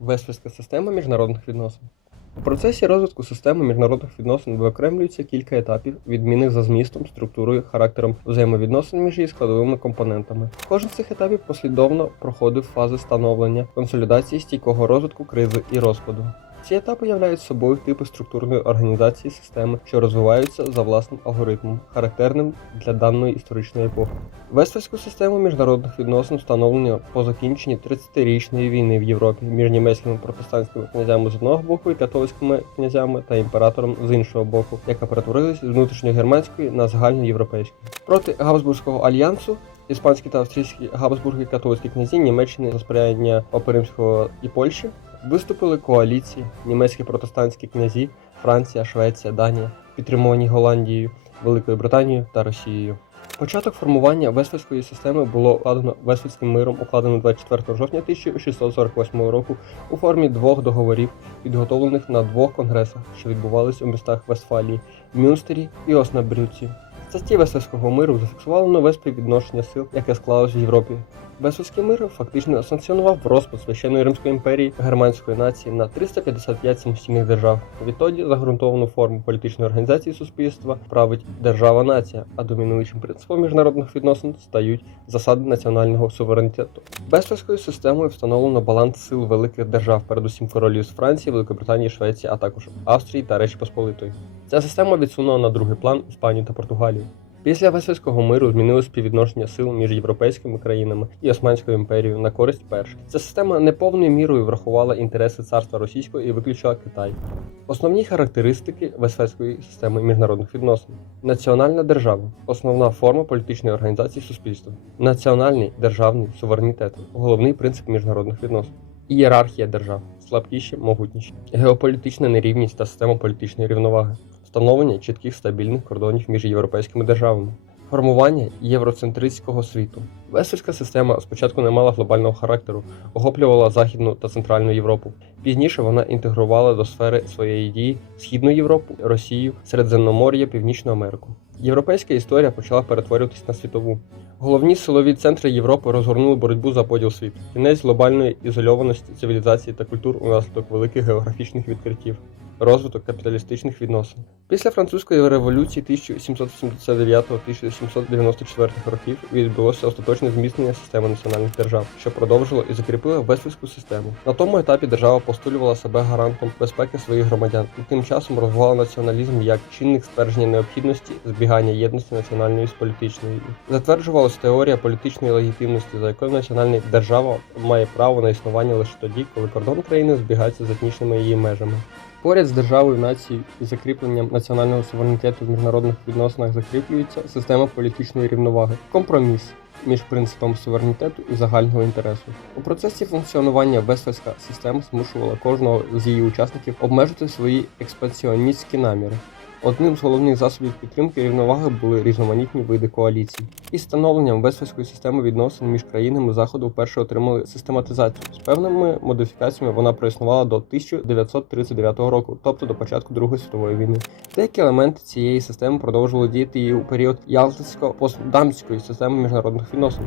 Вестфальська система міжнародних відносин. У процесі розвитку системи міжнародних відносин виокремлюється кілька етапів, відмінних за змістом, структурою, характером взаємовідносин між її складовими компонентами. Кожен з цих етапів послідовно проходив фази становлення, консолідації стійкого розвитку, кризи і розпаду. Ці етапи являють собою типи структурної організації системи, що розвиваються за власним алгоритмом, характерним для даної історичної епохи. Вестфальську систему міжнародних відносин встановлено по закінченні 30-річної війни в Європі між німецькими протестантськими князями з одного боку і католицькими князями та імператором з іншого боку, яка перетворилась з внутрішньогерманської на загальноєвропейську. Проти Габсбурзького альянсу іспанські та австрійські Габсбурги католицькі князі Німеччини за сприяння Папи Римського і Польщі виступили коаліції німецькі протестантські князі, Франція, Швеція, Данія, підтримувані Голландією, Великою Британією та Росією. Початок формування Вестфальської системи було укладено Вестфальським миром, укладено 24 жовтня 1648 року у формі двох договорів, підготовлених на двох конгресах, що відбувались у містах Вестфалії, Мюнстері і Оснабрюці. В статті Вестфальського миру зафіксувало нове співвідношення сил, яке склалось в Європі. Вестфальський мир фактично санкціонував розпад Священної Римської імперії германської нації на 355 самостійних держав. Відтоді загрунтовану форму політичної організації суспільства править держава-нація, а домінуючим принципом міжнародних відносин стають засади національного суверенітету. Вестфальською системою встановлено баланс сил великих держав, передусім королів з Франції, Великобританії, Швеції, а також Австрії та Речі Посполитої. Ця система відсунула на другий план Іспанію та Португалію. Після Вестфальського миру змінили співвідношення сил між європейськими країнами і Османською імперією на користь перших. Ця система не повною мірою врахувала інтереси царства російського і виключила Китай. Основні характеристики Вестфальської системи міжнародних відносин: національна держава основна форма політичної організації суспільства, національний державний суверенітет головний принцип міжнародних відносин. Ієрархія держав слабкіші, могутніші, геополітична нерівність та система політичної рівноваги, встановлення чітких стабільних кордонів між європейськими державами, формування євроцентристського світу. Весельська система спочатку не мала глобального характеру, охоплювала Західну та Центральну Європу. Пізніше вона інтегрувала до сфери своєї дії Східну Європу, Росію, Середземномор'я, Північну Америку. Європейська історія почала перетворюватись на світову. Головні силові центри Європи розгорнули боротьбу за поділ світу, кінець глобальної ізольованості цивілізації та культур унаслідок великих географічних відкриттів, розвиток капіталістичних відносин. Після французької революції 1779-1794 років відбулося остаточне зміцнення системи національних держав, що продовжило і закріпило Вестфальську систему. На тому етапі держава постулювала себе гарантом безпеки своїх громадян і тим часом розвивала націоналізм як чинник ствердження необхідності збігання єдності національної з політичною. Затверджувалась теорія політичної легітимності, за якою національна держава має право на існування лише тоді, коли кордон країни збігається з етнічними її межами. Поряд з державою нацією і закріпленням національного суверенітету в міжнародних відносинах закріплюється система політичної рівноваги, компроміс між принципом суверенітету і загального інтересу. У процесі функціонування Вестфальська система змушувала кожного з її учасників обмежити свої експансіоністські наміри. Одним з головних засобів підтримки рівноваги були різноманітні види коаліцій. Із становленням Вестфальської системи відносин між країнами заходу вперше отримали систематизацію. З певними модифікаціями вона проіснувала до 1939 року, тобто до початку Другої світової війни. Деякі елементи цієї системи продовжували діяти і у період Ялтинсько-постдамської системи міжнародних відносин.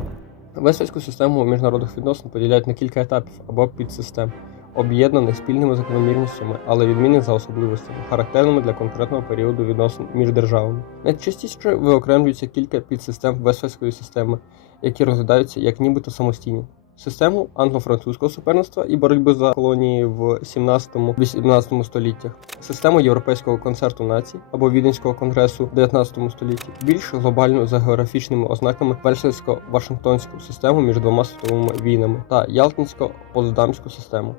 Вестфальську систему міжнародних відносин поділяють на кілька етапів або підсистем об'єднаних спільними закономірностями, але відмінних за особливостями, характерними для конкретного періоду відносин між державами. Найчастіше виокремлюються кілька підсистем Вестфальської системи, які розглядаються як нібито самостійні. Систему англо-французького суперництва і боротьби за колонії в 17-18 століттях, систему європейського концерту націй або Віденського конгресу в 19 столітті, більш глобальну за географічними ознаками Вельсельсько-Вашингтонську систему між двома світовими війнами та Ялтинсько-Потсдамську систему.